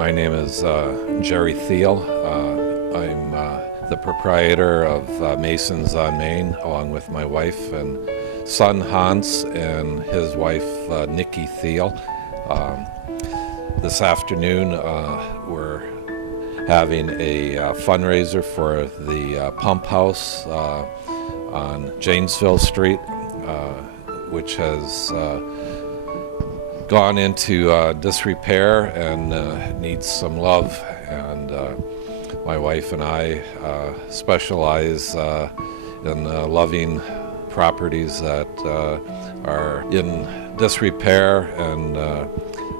My name is Jerry Thiel. I'm the proprietor of Masons on Main, along with my wife and son Hans and his wife Nikki Thiel. This afternoon we're having a fundraiser for the pump house on Janesville Street, which has gone into disrepair and needs some love. And my wife and I specialize in loving properties that are in disrepair, and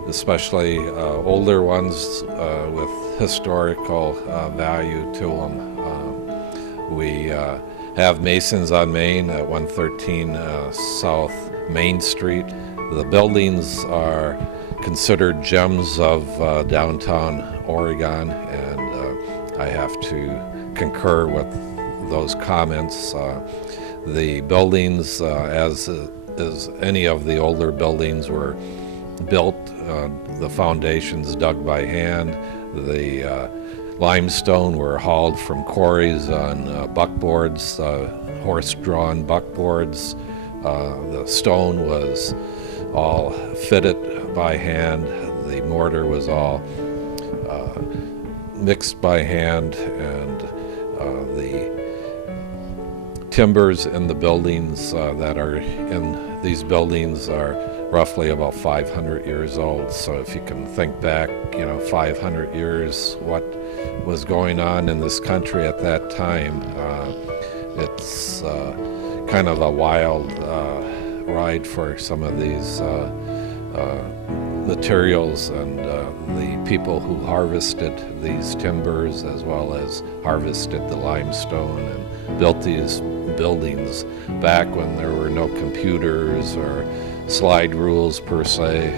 especially older ones with historical value to them. We have Masons on Main at 113 South Main Street. The buildings are considered gems of downtown Oregon, and I have to concur with those comments. The buildings, as any of the older buildings, were built, the foundations dug by hand. The limestone were hauled from quarries on buckboards, horse-drawn buckboards. The stone was all fitted by hand. The mortar was all mixed by hand, and the timbers in the buildings that are in these buildings are roughly about 500 years old. So if you can think back, 500 years, what was going on in this country at that time, it's kind of a wild ride for some of these materials, and the people who harvested these timbers, as well as harvested the limestone and built these buildings back when there were no computers or slide rules per se.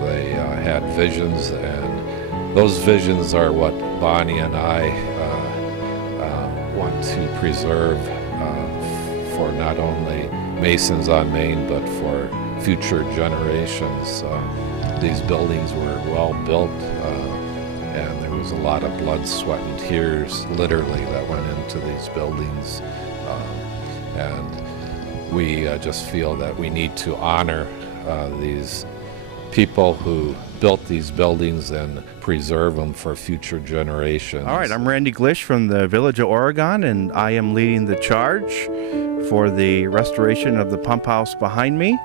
They had visions, and those visions are what Bonnie and I want to preserve for not only Masons on Main, but for future generations. These buildings were well built, and there was a lot of blood, sweat, and tears, literally, that went into these buildings. And we just feel that we need to honor these people who built these buildings and preserve them for future generations. All right, I'm Randy Glish from the Village of Oregon, and I am leading the charge for the restoration of the pump house behind me.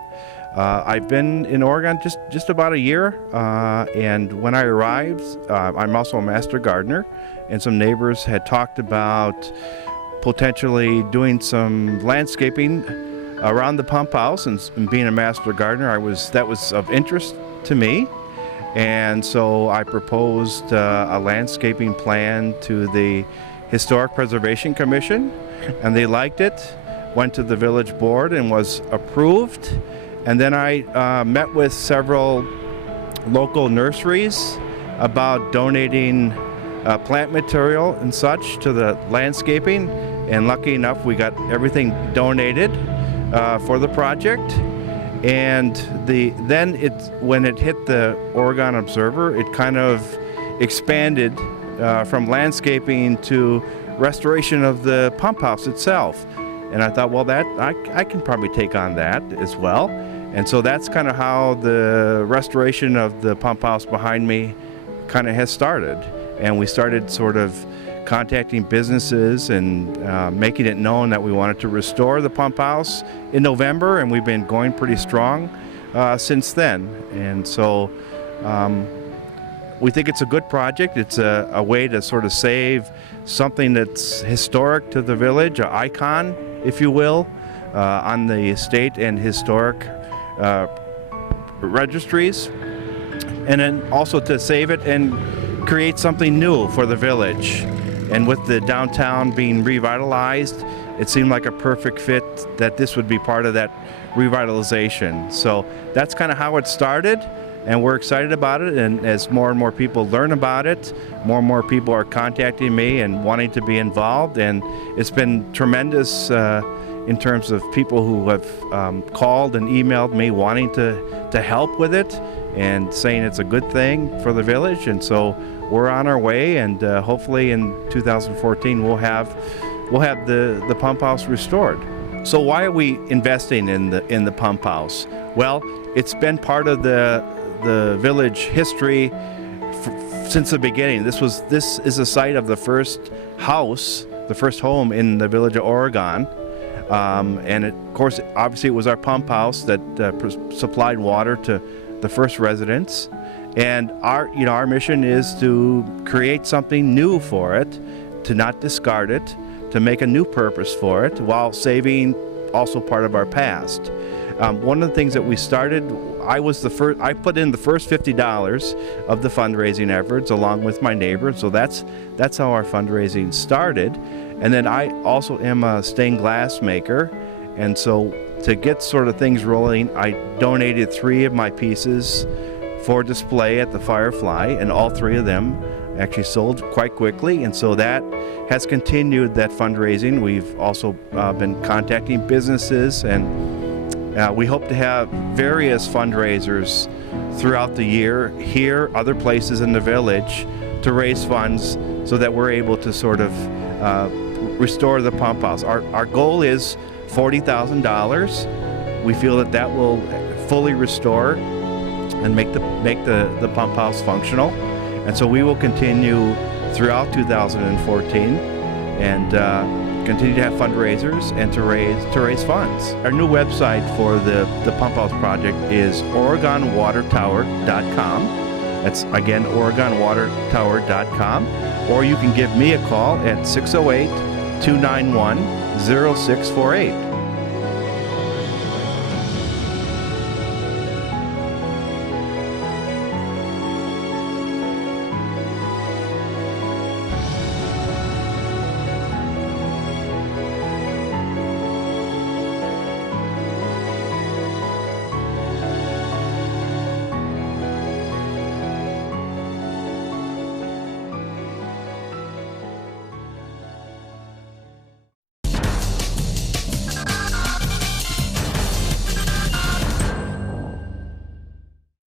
I've been in Oregon just about a year, and when I arrived, I'm also a master gardener, and some neighbors had talked about potentially doing some landscaping around the pump house, and being a master gardener, that was of interest to me. And so I proposed a landscaping plan to the Historic Preservation Commission, and they liked it, went to the village board and was approved. And then I met with several local nurseries about donating plant material and such to the landscaping, and lucky enough we got everything donated for the project. And when it hit the Oregon Observer, it kind of expanded from landscaping to restoration of the pump house itself. And I thought, well, that I can probably take on that as well. And so that's kind of how the restoration of the pump house behind me kind of has started. And we started sort of contacting businesses and making it known that we wanted to restore the pump house in November, and we've been going pretty strong since then. And so we think it's a good project. It's a way to sort of save something that's historic to the village, an icon, if you will, on the state and historic registries, and then also to save it and create something new for the village. And with the downtown being revitalized, it seemed like a perfect fit that this would be part of that revitalization. So that's kind of how it started, and we're excited about it. And as more and more people learn about it, more and more people are contacting me and wanting to be involved, and it's been tremendous in terms of people who have called and emailed me wanting to help with it and saying it's a good thing for the village. And so we're on our way, and hopefully in 2014 we'll have the pump house restored. So why are we investing in the pump house? Well, it's been part of the village history since the beginning. This is the site of the first house, the first home in the village of Oregon. And of course, obviously it was our pump house that supplied water to the first residents. And our mission is to create something new for it, to not discard it, to make a new purpose for it while saving also part of our past. One of the things that we started, I put in the first $50 of the fundraising efforts along with my neighbor. So that's how our fundraising started. And then I also am a stained glass maker. And so to get sort of things rolling, I donated 3 of my pieces for display at the Firefly, and all 3 of them actually sold quite quickly. And so that has continued that fundraising. We've also been contacting businesses, and we hope to have various fundraisers throughout the year here, other places in the village, to raise funds so that we're able to sort of restore the pump house. Our goal is $40,000. We feel that will fully restore and make the pump house functional. And so we will continue throughout 2014 and continue to have fundraisers and to raise funds. Our new website for the pump house project is OregonWaterTower.com. That's again OregonWaterTower.com. Or you can give me a call at 608-291-0648.